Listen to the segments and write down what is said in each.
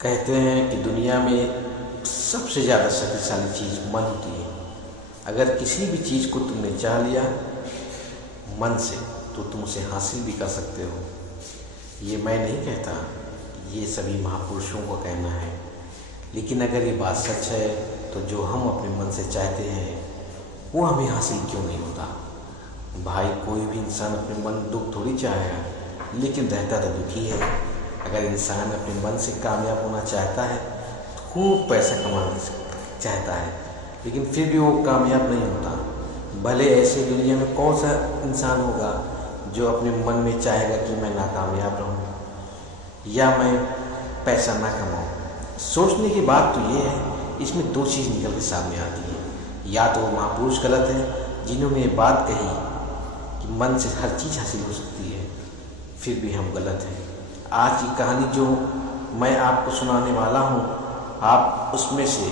कहते हैं कि दुनिया में सबसे ज़्यादा शक्तिशाली चीज़ मन होती है। अगर किसी भी चीज़ को तुमने चाह लिया मन से तो तुम उसे हासिल भी कर सकते हो। ये मैं नहीं कहता, ये सभी महापुरुषों का कहना है। लेकिन अगर ये बात सच है तो जो हम अपने मन से चाहते हैं वो हमें हासिल क्यों नहीं होता। भाई, कोई भी इंसान अपने मन दुख थोड़ी चाहेगा, लेकिन रहता तो दुखी है। अगर इंसान अपने मन से कामयाब होना चाहता है, खूब पैसा कमाना चाहता है, लेकिन फिर भी वो कामयाब नहीं होता। भले ऐसे दुनिया में कौन सा इंसान होगा जो अपने मन में चाहेगा कि मैं नाकामयाब रहूं या मैं पैसा ना कमाऊं। सोचने की बात तो ये है, इसमें दो चीज़ निकल के सामने आती है। या तो वो महापुरुष गलत है जिन्होंने ये बात कही कि मन से हर चीज़ हासिल हो सकती है, फिर भी हम गलत हैं। आज की कहानी जो मैं आपको सुनाने वाला हूँ, आप उसमें से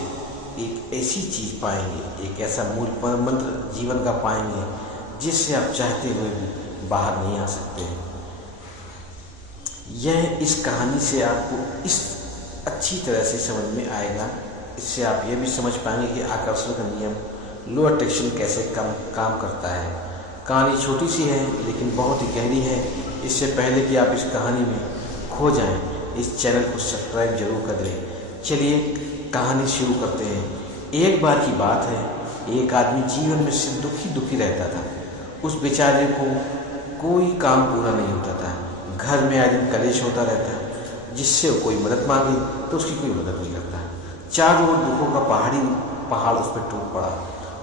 एक ऐसी चीज़ पाएंगे, एक ऐसा मूल मंत्र जीवन का पाएंगे जिससे आप चाहते हुए भी बाहर नहीं आ सकते हैं। यह इस कहानी से आपको इस अच्छी तरह से समझ में आएगा। इससे आप ये भी समझ पाएंगे कि आकर्षण का नियम, लॉ अट्रैक्शन कैसे काम करता है। कहानी छोटी सी है लेकिन बहुत ही गहरी है। इससे पहले कि आप इस कहानी में खो जाएं, इस चैनल को सब्सक्राइब जरूर कर दें। चलिए कहानी शुरू करते हैं। एक बार की बात है, एक आदमी जीवन में सिर्फ दुखी रहता था। उस बेचारे को कोई काम पूरा नहीं होता था। घर में आए दिन कलेश होता रहता, जिससे कोई मदद मांगे तो उसकी कोई मदद नहीं करता। चारों ओर दुखों का पहाड़ उस पर टूट पड़ा।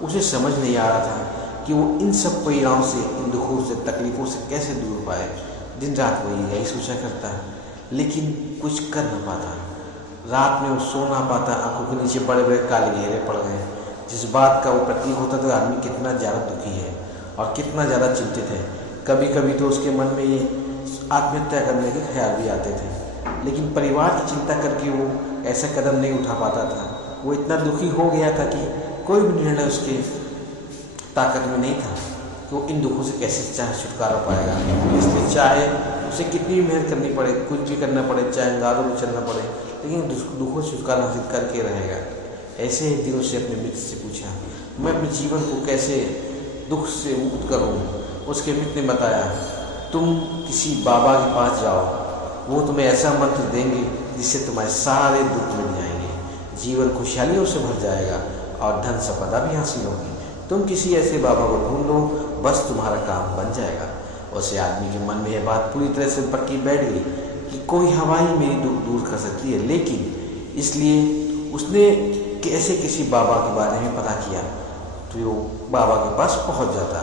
उसे समझ नहीं आ रहा था कि वो इन सब पीड़ाओं से, इन दुखों से, तकलीफों से कैसे दूर पाए। दिन रात वही यही सोचा करता है, लेकिन कुछ कर न पाता। रात में वो सो ना पाता, आंखों के नीचे बड़े बड़े काले घेरे पड़ गए, जिस बात का वो प्रतीक होता था आदमी कितना ज़्यादा दुखी है और कितना ज़्यादा चिंतित है। कभी कभी तो उसके मन में ये आत्महत्या करने के ख्याल भी आते थे, लेकिन परिवार की चिंता करके वो ऐसा कदम नहीं उठा पाता था। वो इतना दुखी हो गया था कि कोई भी निर्णय उसके ताकत में नहीं था कि वो इन दुखों से कैसे चाहे छुटकारा पाएगा। इसलिए चाहे उसे कितनी भी मेहनत करनी पड़े, कुछ भी करना पड़े, चाहे अंगारों में चलना पड़े, लेकिन दुखों से छुटकारा हासिल करके रहेगा। ऐसे एक दिन उसने अपने मित्र से पूछा, मैं अपने जीवन को कैसे दुख से मुक्त करूँ। उसके मित्र ने बताया, तुम किसी बाबा के पास जाओ, वो तुम्हें ऐसा मंत्र देंगे जिससे तुम्हारे सारे दुख मिट जाएंगे, जीवन खुशहालियों से भर जाएगा और धन संपदा भी हासिल होगी। तुम किसी ऐसे बाबा को ढूंढ लो, बस तुम्हारा काम बन जाएगा। उसे आदमी के मन में यह बात पूरी तरह से पक्की बैठ गई कि कोई हवा ही मेरी दुख दूर कर सकती है। लेकिन इसलिए उसने कैसे किसी बाबा के बारे में पता किया, तो वो बाबा के पास पहुंच जाता,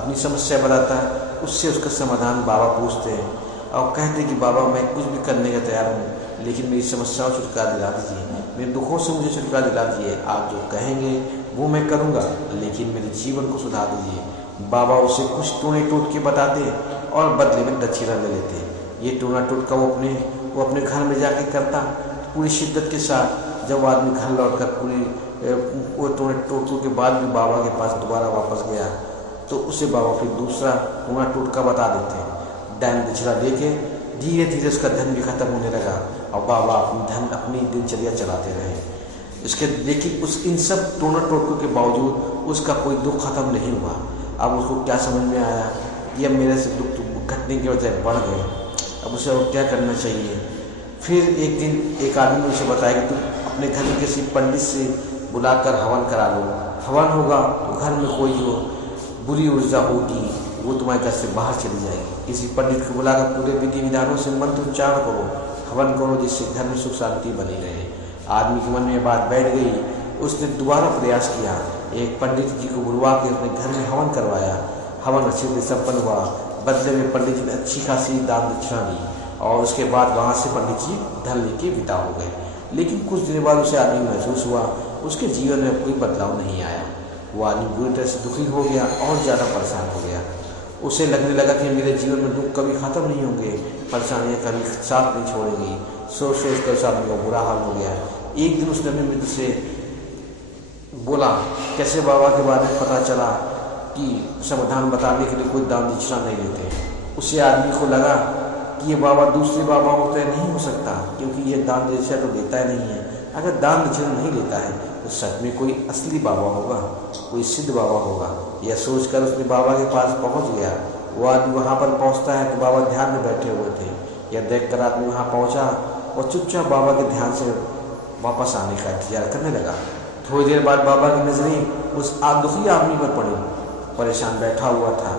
अपनी समस्या बताता, उससे उसका समाधान बाबा पूछते हैं और कहते कि बाबा मैं कुछ भी करने का तैयार हूँ, लेकिन मेरी समस्याओं से छुटकारा दिला दीजिए, मेरे दुखों से मुझे छुटकारा दिला दीजिए। आप जो कहेंगे वो मैं करूँगा, लेकिन मेरे जीवन को सुधार दीजिए। बाबा उसे कुछ टोने टोट के बताते और बदले में दक्षिणा ले लेते। ये टोना टोटका वो अपने घर में जाके करता पूरी शिद्दत के साथ। जब वो आदमी घर लौट कर वो टोने टोटकों के बाद भी बाबा के पास दोबारा वापस गया तो उसे बाबा फिर दूसरा टोना टोटका बता देते। दान दक्षिणा लेके धीरे धीरे उसका धन भी खत्म होने लगा और बाबा अपनी दिनचर्या चलाते रहे। लेकिन इन सब टोना टोटकों के बावजूद उसका कोई दुख खत्म नहीं हुआ। अब उसको क्या समझ में आया, ये मेरे से दुख घटने के बजाय बढ़ गए, अब उसे और क्या करना चाहिए। फिर एक दिन एक आदमी ने उसे बताया कि तुम अपने घर में किसी पंडित से बुलाकर हवन करा लो। हवन होगा तो घर में कोई जो बुरी ऊर्जा होगी वो तुम्हारे घर से बाहर चली जाएगी। किसी पंडित को बुलाकर पूरे विधि विधानों से मंत्र उच्चारण करो, हवन करो, जिससे घर में सुख शांति बनी रहे। आदमी के मन में बात बैठ गई। उसने दोबारा प्रयास किया, एक पंडित जी को बुलवा के अपने घर में हवन करवाया। हवन अच्छे से संपन्न हुआ। बदले में पंडित जी ने अच्छी खासी दान दक्षिणा दी और उसके बाद वहाँ से पंडित जी धन लेके विदा हो गए। लेकिन कुछ दिन बाद उसे आदमी महसूस हुआ उसके जीवन में कोई बदलाव नहीं आया। वो आदमी बुरी तरह से दुखी हो गया और ज़्यादा परेशान हो गया। उसे लगने लगा कि मेरे जीवन में दुख कभी ख़त्म नहीं होंगे, परेशानियाँ कभी साथ नहीं छोड़ेंगी। सोच सोच कर उस आदमी का बुरा हाल हो गया। एक दिन उसने अपने मित्र से बोला, कैसे बाबा के बारे में पता चला कि समाधान बताने के लिए कोई दान दक्षिणा नहीं लेते। उसे आदमी को लगा कि ये बाबा दूसरे बाबा होते नहीं हो सकता, क्योंकि ये दान दक्षिणा तो देता ही नहीं है। अगर दान दक्षिणा नहीं लेता है तो सच में कोई असली बाबा होगा, कोई सिद्ध बाबा होगा। यह सोचकर उसने बाबा के पास पहुंच गया। वो आदमी वहाँ पर पहुँचता है तो बाबा ध्यान में बैठे हुए थे। यह देखकर आदमी वहाँ पहुँचा और चुपचाप बाबा के ध्यान से वापस आने का इंतजार करने लगा। थोड़ी देर बाद बाबा की नजरें उस दुखी आदमी पर पड़ी। परेशान बैठा हुआ था,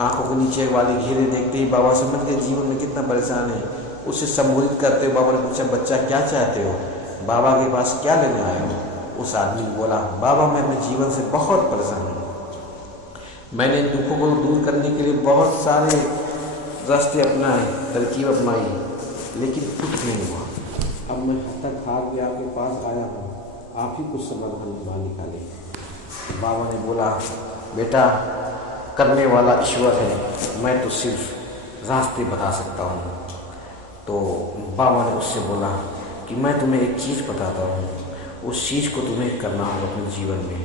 आंखों के नीचे वाली घेरे देखते ही बाबा समझ गए जीवन में कितना परेशान है। उसे संबोधित करते हुए बाबा ने पूछा, बच्चा क्या चाहते हो, बाबा के पास क्या लेने आए हो? उस आदमी ने बोला, बाबा मैं अपने जीवन से बहुत परेशान हूँ। मैंने इन दुखों को दूर करने के लिए बहुत सारे रास्ते अपनाए, तरकीब अपनाई, लेकिन कुछ नहीं हुआ। अब मैं तक हार के आपके पास आया हूँ, आप ही कुछ समाधान निकाले। बाबा ने बोला, बेटा करने वाला ईश्वर है, मैं तो सिर्फ रास्ते बता सकता हूँ। तो बाबा ने उससे बोला कि मैं तुम्हें एक चीज़ बताता हूँ, उस चीज़ को तुम्हें करना होगा अपने जीवन में।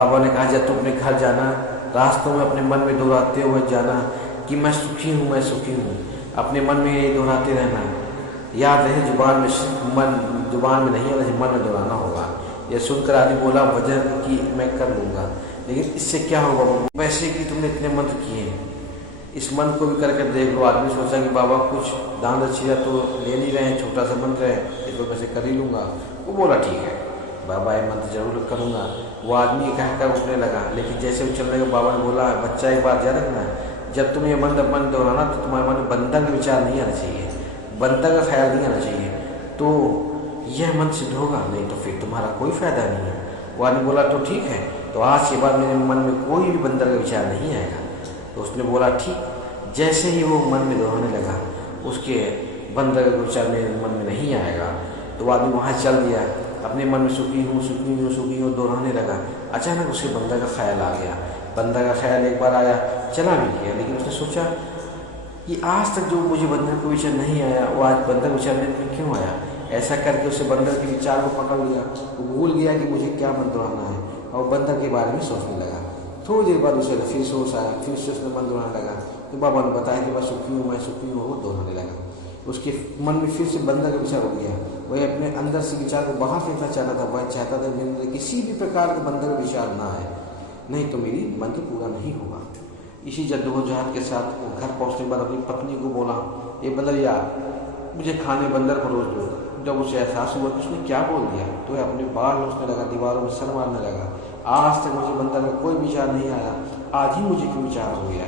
बाबा ने कहा, जब तुम अपने घर जाना, रास्तों में अपने मन में दोहराते हुए जाना कि मैं सुखी हूँ, मैं सुखी हूँ। अपने मन में ये दोहराते रहना, याद रहे जुबान में नहीं आना, मन में दोहराना होगा। यह सुनकर आदमी बोला, वजह कि मैं कर लूँगा, लेकिन इससे क्या होगा? वैसे कि तुमने इतने मंत्र किए, इस मंत्र को भी करके देख लो। आदमी सोचा कि बाबा कुछ दान दक्षिणा तो ले नहीं रहे हैं, छोटा सा मंत्र है, इसको मैं से कर ही लूँगा। वो बोला, ठीक है बाबा, ये मंत्र जरूर करूँगा। वो आदमी कहकर उठने लगा, लेकिन जैसे वो चलने लगा, बाबा ने बोला, बच्चा एक बात याद रखना, जब तुम ये मंत्र मन दोहराना तो तुम्हारे मन में बंधन का विचार नहीं आना चाहिए, बंधन का ख्याल नहीं आना चाहिए, तो यह मन सिद्ध होगा, नहीं तो फिर तुम्हारा कोई फायदा नहीं है। वो आदमी बोला, तो ठीक है, तो आज के बाद मेरे मन में कोई भी बंधन का विचार नहीं आएगा। तो उसने बोला, ठीक। जैसे ही वो मन में दोहराने लगा, उसके बंधन का विचार मेरे मन में नहीं आएगा। तो वो आदमी वहाँ चल दिया, अपने मन में सुखी हूँ सुखी हूँ सुखी हूँ दोहराने लगा। अचानक उसके बंदा का ख्याल आ गया। बंदा का ख्याल एक बार आया, चला भी गया, लेकिन उसने सोचा कि आज तक जो मुझे बंदर का विचार नहीं आया, वो आज बंदर विचार में क्यों आया। ऐसा करके उसे बंदर के विचार को पकड़ लिया। वो भूल गया कि मुझे क्या मन दोहराना है, और बंदर के बारे में सोचने लगा। थोड़ी देर बाद उसे फिर सोच आया, फिर से उसने मन दोहराने लगा। तो बाबा ने बताया कि मैं सुखी हूँ मैं सुखी हूँ, वो दोहराने लगा। उसके मन में फिर से बंदर का विचार हो गया। वह अपने अंदर से विचार को बाहर फेंकना चाहता था। वह चाहता था मेरे अंदर किसी भी प्रकार का बंदर का विचार ना आए, नहीं तो मेरी मंत्र पूरा नहीं होगा। इसी जद्दोजहद के साथ वो घर पहुँचने के बाद अपनी पत्नी को बोला, ये बंदरिया मुझे खाने बंदर परोस दो। जब उसे एहसास हुआ कि उसने क्या बोल दिया, तो वह अपने बाल नोचने लगा, दीवारों में सर मारने लगा। आज तक मुझे बंदर का कोई विचार नहीं आया, आज ही मुझे क्यों विचार हो गया।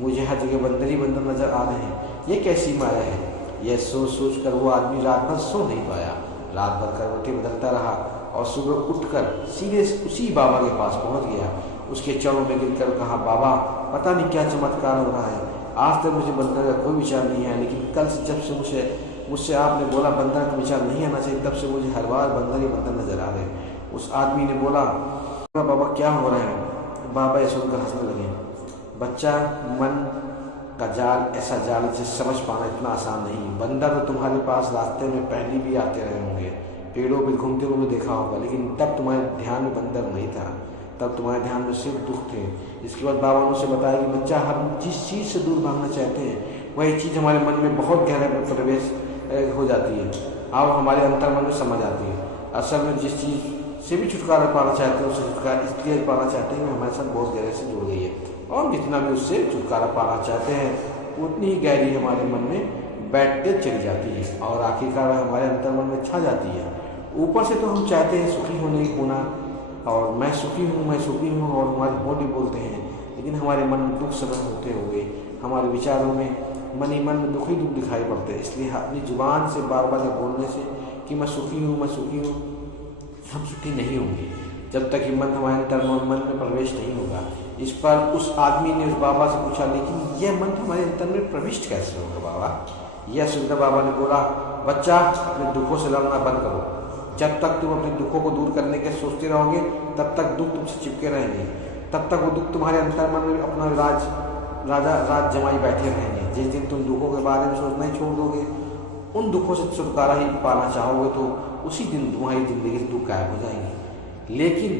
मुझे हर जगह बंदर ही बंदर नजर आ रहे हैं, ये कैसी माया है। यह सोच कर वो आदमी रात भर सो नहीं पाया। रात भर करवटें बदलता रहा और सुबह उठकर सीधे उसी बाबा के पास पहुंच गया। उसके चरणों में गिरकर कहा, बाबा पता नहीं क्या चमत्कार हो रहा है, आज तक मुझे बंदर का कोई विचार नहीं आया, लेकिन कल से जब से मुझसे आपने बोला बंदर का विचार नहीं आना चाहिए, तब से मुझे हर बार बंदर ही बंदर नजर आ रहे। उस आदमी ने बोला, बाबा क्या हो रहा है। बाबा ये सुनकर हंसने लगे। बच्चा, मन का जाल ऐसा जाल जिसे समझ पाना इतना आसान नहीं। बंदर तो तुम्हारे पास रास्ते में पहले भी आते रहे होंगे, पेड़ों पे घूमते हुए देखा होगा, लेकिन तब तुम्हारे ध्यान में बंदर नहीं था, तब तुम्हारे ध्यान में सिर्फ दुख थे। इसके बाद बाबा ने उसे बताया कि बच्चा, हम जिस चीज़ से दूर भागना चाहते हैं वही चीज़ हमारे मन में बहुत गहरा प्रवेश हो जाती है और हमारे अंतर मन में समझ आती है। असल में जिस चीज़ से भी छुटकारा पाना चाहते हैं, उससे छुटकारा इसलिए पाना चाहते हैं कि हमारे साथ बहुत गहरे से जुड़ गई है, और जितना भी उससे छुटकारा पाना चाहते हैं उतनी ही गहरी हमारे मन में बैठते चली जाती है और आखिरकार हमारे अंतर मन में छा जाती है। ऊपर से तो हम चाहते हैं सुखी होने की होना, और मैं सुखी हूँ और हमारे होठ बोलते हैं, लेकिन हमारे मन में दुख समय होते हुए हमारे विचारों में मन ही मन में दुख ही दुख दिखाई पड़ते हैं। इसलिए अपनी जुबान से बार बार बोलने से कि मैं सुखी हूँ हम सुखी नहीं होंगे जब तक कि मन हमारे अंतर मन में प्रवेश नहीं होगा। इस पर उस आदमी ने उस बाबा से पूछा, लेकिन यह मन हमारे अंतर में प्रविष्ट कैसे होगा बाबा। यह सुनकर बाबा ने बोला, बच्चा अपने दुखों से लड़ना बंद करो। जब तक तुम अपने दुखों को दूर करने के सोचते रहोगे तब तक दुख तुमसे चिपके रहेंगे, तब तक वो दुख तुम्हारे अंतर मन में अपना राज जमाई बैठे रहेंगे। जिस दिन तुम दुखों के बारे में सोचना ही छोड़ दोगे, उन दुखों से छुटकारा ही पाना चाहोगे, तो उसी दिन तुम्हारी जिंदगी से दुख गायब हो जाएंगे। लेकिन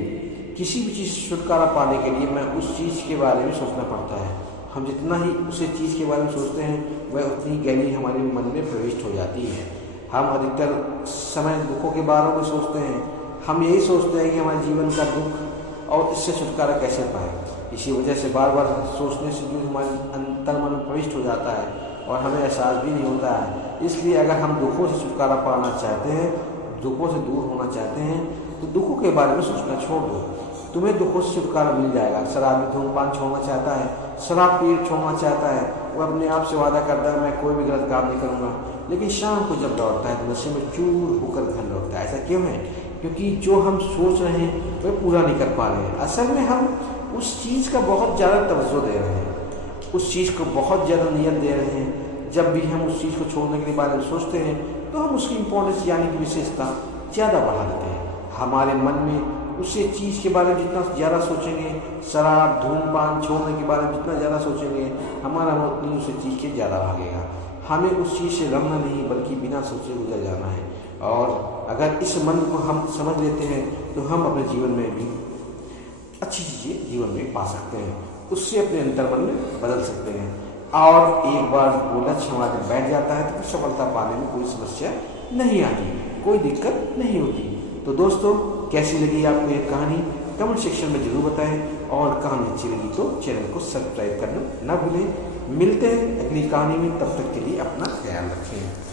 किसी भी चीज़ से छुटकारा पाने के लिए मैं उस चीज़ के बारे में सोचना पड़ता है। हम जितना ही उसे चीज़ के बारे में सोचते हैं वह उतनी गहरी हमारे मन में प्रविष्ट हो जाती है। हम अधिकतर समय दुखों के बारे में सोचते हैं। हम यही सोचते हैं कि हमारे जीवन का दुख और इससे छुटकारा कैसे पाए। इसी वजह से बार बार सोचने से जो हमारे अंतर मन में प्रविष्ट हो जाता है और हमें एहसास भी नहीं होता है। इसलिए अगर हम दुखों से छुटकारा पाना चाहते हैं, दुखों से दूर होना चाहते हैं, तो दुखों के बारे में सोचना छोड़ दो। तुम्हें दुखों से छुटकारा मिल जाएगा। शराबी धूमपान छोड़ना चाहता है, शराब पी छोड़ना चाहता है, वह अपने आप से वादा करता है मैं कोई भी गलत काम नहीं करूँगा, लेकिन शाम को जब लौटता है तो नशे में चूर होकर घर लौटता है। ऐसा क्यों है? क्योंकि जो हम सोच रहे हैं वह पूरा नहीं कर पा रहे हैं। असल में हम उस चीज़ का बहुत ज़्यादा तवज्जो दे रहे हैं, उस चीज़ को बहुत ज़्यादा नियत दे रहे हैं। जब भी हम उस चीज़ को छोड़ने के बारे में सोचते हैं तो हम उसकी इम्पोर्टेंस यानी कि विशेषता ज़्यादा बढ़ा देते हैं। हमारे मन में उसी चीज़ के बारे में जितना ज़्यादा सोचेंगे, शराब धूमपान छोड़ने के बारे में जितना ज़्यादा सोचेंगे, हमारा मन उतनी उसी चीज़ के ज़्यादा भागेगा। हमें उस चीज़ से रमना नहीं बल्कि बिना सोचे गुजर जाना है। और अगर इस मन को हम समझ लेते हैं तो हम अपने जीवन में भी अच्छी चीज़ें जीवन में पा सकते हैं, उससे अपने अंतर्मन में बदल सकते हैं। और एक बार वो लक्ष्य हमारे में बैठ जाता है तो फिर सफलता पाने में कोई समस्या नहीं आती, कोई दिक्कत नहीं होती। तो दोस्तों, कैसी लगी आपको ये कहानी कमेंट सेक्शन में जरूर बताएं और कहानी अच्छी लगी तो चैनल को सब्सक्राइब करना ना भूलें। मिलते हैं अगली कहानी में, तब तक के लिए अपना ख्याल रखें।